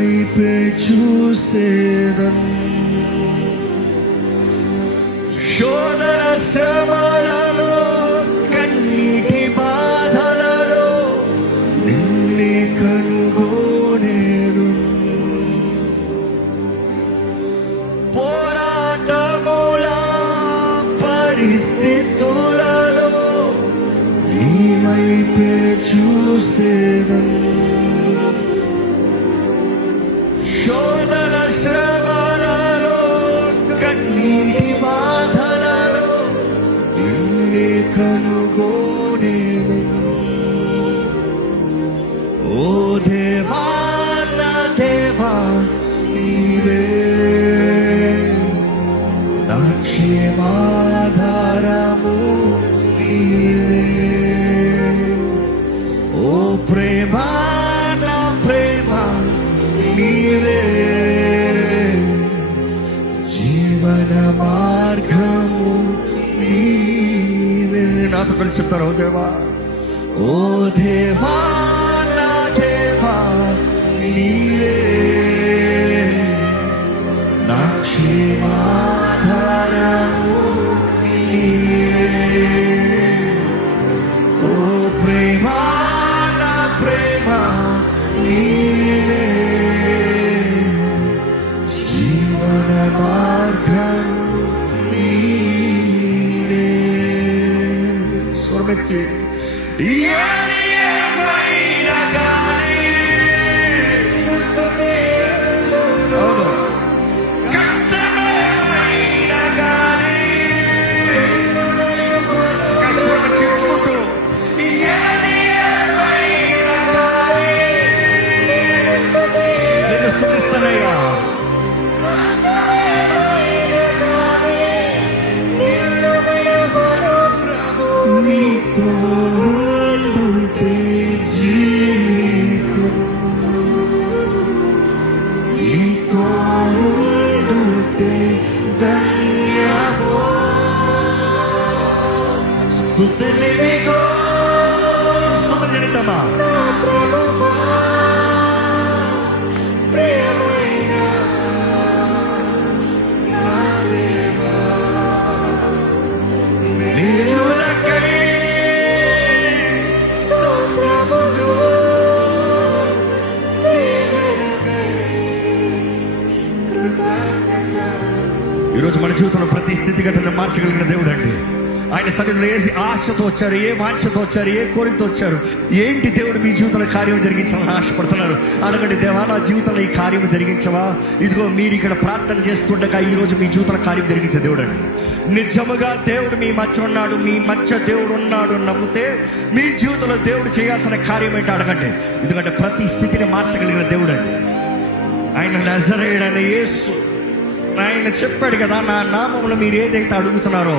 వైపే చూసేదన్. శోధన శ్రమలలో కన్నీటి బాధలలో నిన్నే కనుగోనేను. పోరాటముల పరిస్థితులలో నీ వైపే చూసేదన్. శోధన శ్రమలలో కన్నీటి బాధలలో నిన్నే కనుగోనేను. ఓ దేవా నా దేవా నీవే నా క్షేమాధారము నీవే. ఓ ప్రేమ నా ప్రేమ నీవే జీవన మార్గము నీవే. నాతో కలిసి చెప్తారు ఓ దేవా. ఓ దేవా నా దేవా నీవే నా క్షేమాధారము నీవే. ఓ ప్రేమ నా ప్రేమ నీవే జీవన మార్గము నీవే. స్వరమెత్తి ఏది ఏమైనా గానీ కష్టమేమైనా గానీ కష్టం చేసుకుంటూ ఏది ఏమైనా గానీ నేను స్తుతిస్తానయ్యా. నీతో ఉంటే జీవితం, నీతో ఉంటే ధన్యమో. స్తుతులు మీకో స్తుతులు జనితమా ప్రియమైన నా దేవా నీవులకై స్తోత్రములు దీవెనకై కృతజ్ఞతలు. ఈరోజు మన జీవితంలో ప్రతి స్థితిగతులను మార్చగలిగిన దేవుడు అండి. ఆయన సన్నిధిలో ఏ ఆశతో వచ్చారు, ఏ వాంఛతో వచ్చారు, ఏ కోరికతో వచ్చారు, ఏంటి దేవుడు మీ జీవితంలో కార్యం జరిగించాలని ఆశపడుతున్నారు. అడగండి, దేవా నా జీవితంలో ఈ కార్యం జరిగించవా. ఇదిగో మీరు ఇక్కడ ప్రార్థన చేస్తుండగా ఈరోజు మీ జీవితంలో కార్యం జరిగించే దేవుడు అండి. నిజముగా దేవుడు మీ మధ్య ఉన్నాడు, మీ మధ్య దేవుడు ఉన్నాడు నమ్మితే మీ జీవితంలో దేవుడు చేయాల్సిన కార్యం ఏంటో అడగండి. ఎందుకంటే ప్రతి స్థితిని మార్చగలిగిన దేవుడు అండి ఆయన. నజరేయుడైన యేసు ఆయన చెప్పాడు కదా, నా నామములో మీరు ఏదైతే అడుగుతున్నారో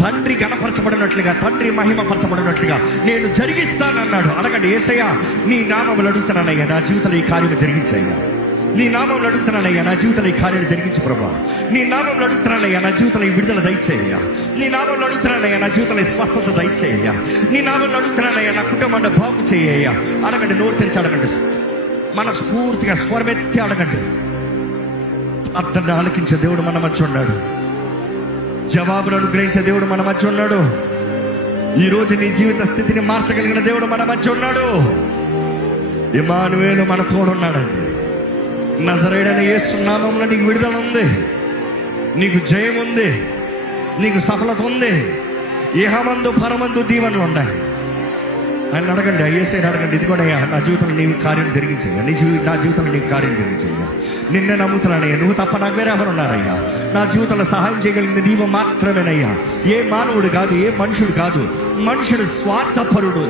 తండ్రి గణపరచబడినట్లుగా, తండ్రి మహిమపరచబడినట్లుగా నేను జరిగిస్తానన్నాడు. అడగండి, యేసయ్యా నీ నామములు అడుగుతున్నానయ్యా, నా జీవితంలో ఈ కార్యం జరిగించయ్యా. నీ నామములు అడుగుతున్నానయ్యా, నా జీవితంలో ఈ కార్యాన్ని జరిగించు ప్రభా. నీ నామములు అడుగుతున్నానయ్యా, నా జీవితంలో ఈ విడుదల దయచేయ్యా. నీ నామములు అడుగుతున్నానయ్యా, నా జీవితంలో ఈ స్వస్థత దయచేయ్యా. నీ నామములు అడుగుతున్నానయ్యా, నా కుటుంబాన్ని బాగు చేయ్యా. అడగండి, నోరు తెరిచి అడగండి, మనస్ఫూర్తిగా స్వరమెత్తి అడగండి. అర్థాన్ని ఆలకించే దేవుడు మన మధ్య ఉన్నాడు. జవాబును అనుగ్రహించే దేవుడు మన మధ్య ఉన్నాడు. ఈరోజు నీ జీవిత స్థితిని మార్చగలిగిన దేవుడు మన మధ్య ఉన్నాడు. ఇమ్మానుయేలు మన తోడున్నాడండి. నజరేయుడైన యేసు నామములో నీకు విడుదల ఉంది, నీకు జయం ఉంది, నీకు సఫలత ఉంది. ఇహమందు పరమందు దీవెనలు ఉన్నాయి. ఆయన అడగండి, యేసయ్యని అడగండి, ఇది కూడా నా జీవితంలో నీవు కార్యం జరిగించయ్యా, నా జీవితంలో నీకు కార్యం జరిగించయ్యా. నిన్నే నమ్ముతున్నానయ్యా, నువ్వు తప్ప నాకు వేరే ఎవరు ఉన్నారయ్యా. నా జీవితంలో సహాయం చేయగలిగింది నీవు మాత్రమేనయ్యా. ఏ మానవుడు కాదు, ఏ మనుషుడు కాదు. మనుషుడు స్వార్థపరుడు.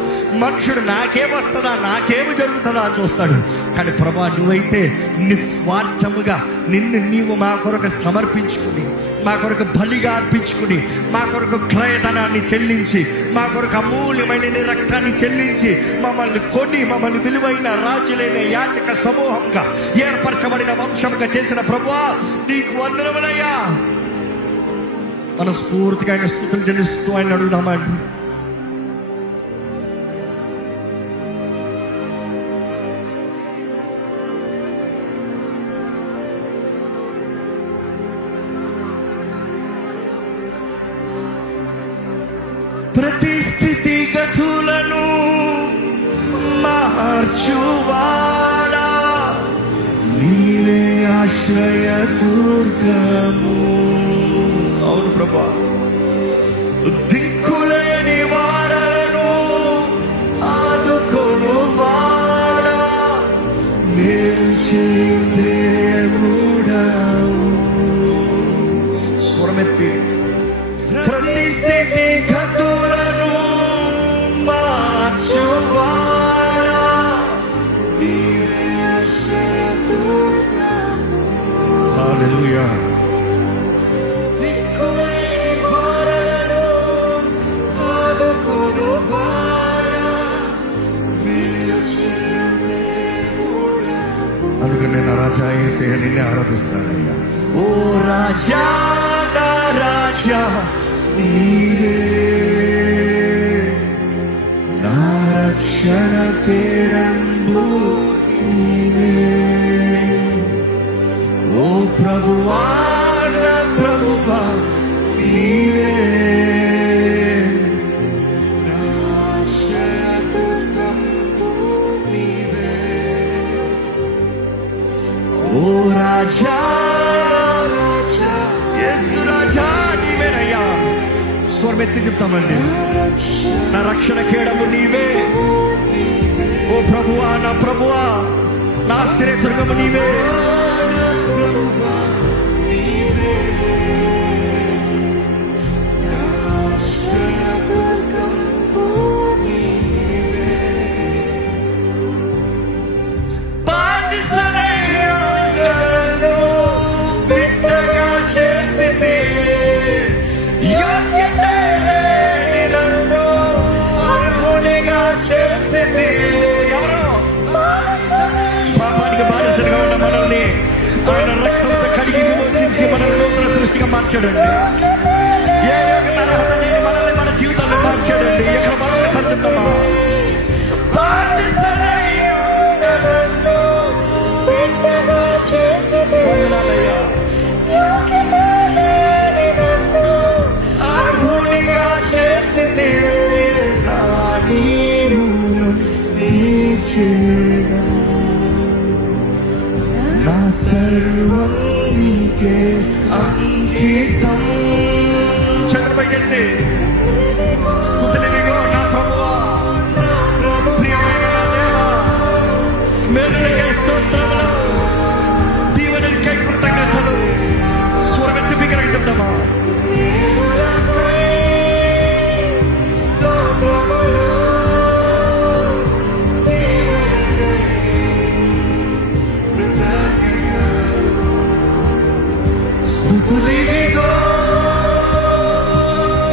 మనుషుడు నాకేమొస్తుందా, నాకేమి జరుగుతుందా అని చూస్తాడు. కానీ ప్రభా నువ్వైతే నిస్వార్థముగా నిన్ను నీవు మా కొరకు సమర్పించుకుని, మా కొరకు బలిగా అర్పించుకుని, మా కొరకు క్రయధనాన్ని చెల్లించి, మా కొరకు అమూల్యమైన నీ రక్తాన్ని చెల్లించి మమ్మల్ని కొని, మమ్మల్ని విలువైన రాజులైన యాచక సమూహంగా ఏర్పరచబడిన వంశంగా చేసిన ప్రభువా నీకు వందనములయ్యా. మనస్ఫూర్తిగా ఆయన స్తుతులు చెల్లిస్తూ ఆయన అడుగుదామండి. ప్రతి స్థితిగతులను మార్చువాడా, నీవే ఆశ్రయ దుర్గము. అవును ప్రభా, దిక్కులేని వారలను ఆదుకొనువాడా, మేలు చేయు దేవుడవు. స్వరమెత్తి ప్రతి స్థితిగతులను మార్చువాడా, నీవే ఆశ్రయ దుర్గము. హల్లెలూయా. దిక్కులేని వారలను ఆదుకొనువాడా, మేలు చేయు దేవుడవు. అందుకని నా రాజా యేసయ్య నిన్నే ఆరాధిస్తున్నానయ్యా. ఓ రాజా, నా రాజా నీవే, నా రక్షణ కేడంబు నీవే. ఓ ప్రభువా, నా ప్రభువా నీవే, నా ఆశ్రయ దుర్గంబు నీవే. ఓ రాజా, రాజా, యేసు రాజా నీవేనయ్యా. స్వరమెత్తి చెప్తామండి. నా రక్షణ కేడము నీవే. ఓ ప్రభువా, నా ప్రభువా, నా ఆశ్రయ దుర్గము నీవే. పాపానికి బానిసలుగా ఉన్న మనల్ని ఆయన రక్తంతో కడిగి విమోచించి మనల్ని నూతన సృష్టిగా మార్చాడండి. ఏ యోగ్యత అర్హత లేని మనల్ని మన జీవితాన్ని మార్చాడండి. ఎక్కడ మనల్ని పరిశుద్ధమా అర్హునిగా చేసింది నా సర్వం నీకే అంకితం. చక్రపైకెత్తి స్తుతులివిగో నా ప్రభువా, నా ప్రభు, ప్రియమైన నా దేవా, మేలులకై స్తోత్రములు, దీవెనలకై కృతజ్ఞతలు. స్వరమెత్తి బిగ్గరగా చెప్తామా. స్తుతులివిగో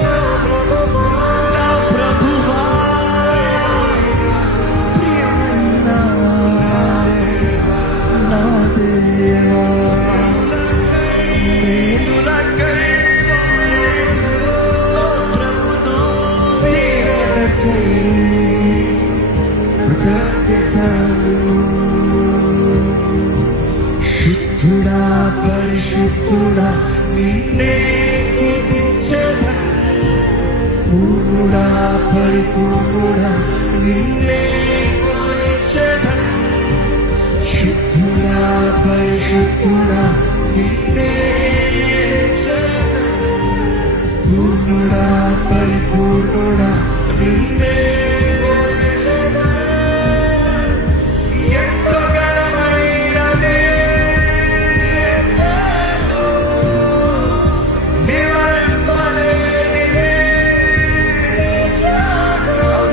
నా ప్రభువా, నా ప్రభువా, ప్రియమైన నా దేవా, మేలులకై స్తోత్రములు, దీవెనలకై కృతజ్ఞతలు. శుద్ధుడా, పరిశుద్ధుడా నిన్నే కీర్తించెదను. పూర్ణుడా, పరిపూర్ణుడా నిన్నే కొలిచెదను. శుద్ధుడా, పరిశుద్ధుడా నిన్నే కీర్తించెదను. పూర్ణుడా, పరిపూర్ణుడా నిన్నే కొలిచెదను. ఎంతో ఘనమైనది వివరింపలేనిది నీ త్యాగం.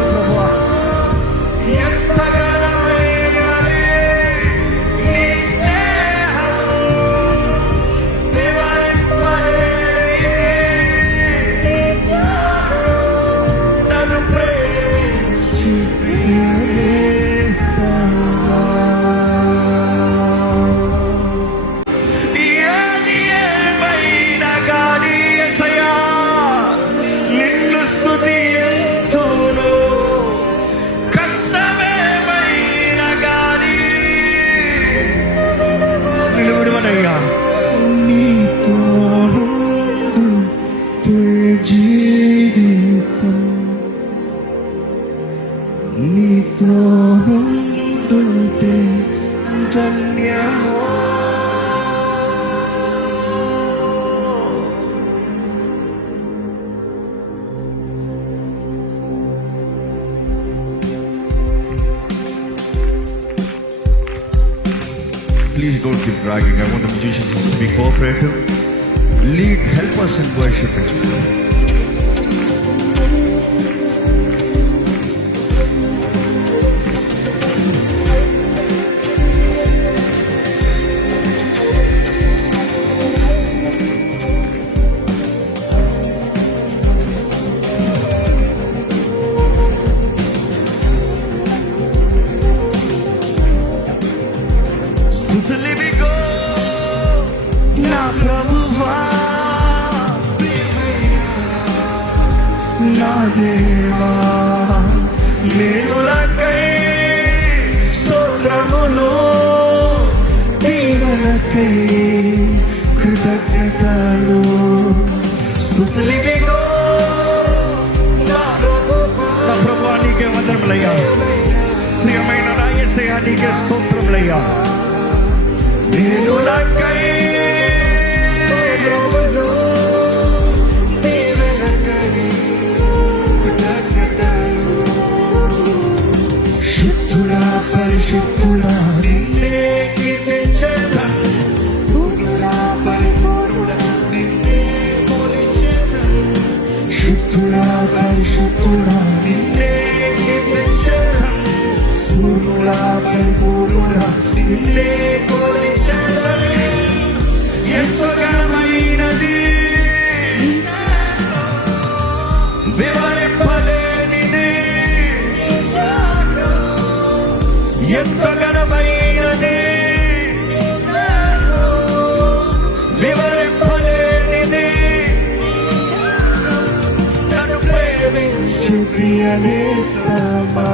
ఎంత ఘనమైనది నీ స్నేహం, వివరింపలేనిది నీ త్యాగం. నన్ను ప్రేమించావు, don't keep dragging. I want the musicians to be cooperative. Lead, help us in worship. స్తుతులివిగో నా ప్రభువా, నా దేవా, మేలులకై స్తోత్రములు, దీవెనకై కృతజ్ఞతలు. స్తుతులివిగో నా ప్రభువా, నీకే వందనములయ్యా. ప్రియమైన నా యేసయ్యా, నీకే స్తోత్రములయ్యా. మేలులకై స్తోత్రములు, దీవెనకై కృతజ్ఞతలు. శుద్ధుడా పరిశుద్ధుడా నిన్నే కీర్తించెదను, పూర్ణుడా పరిపూర్ణుడా నిన్నే కొలిచెదను. శుద్ధుడా పరిశుద్ధుడా నిన్నే కీర్తించెదను, పూర్ణుడా పరిపూర్ణుడా నిన్నే కొలిచెదను. ఎంతో ఘనమైనది, వివరింపలేనిది, ఎంతో ఘనమైనది, వివరింపలేనిది. నన్ను ప్రేమించు ప్రియ నేస్తమా,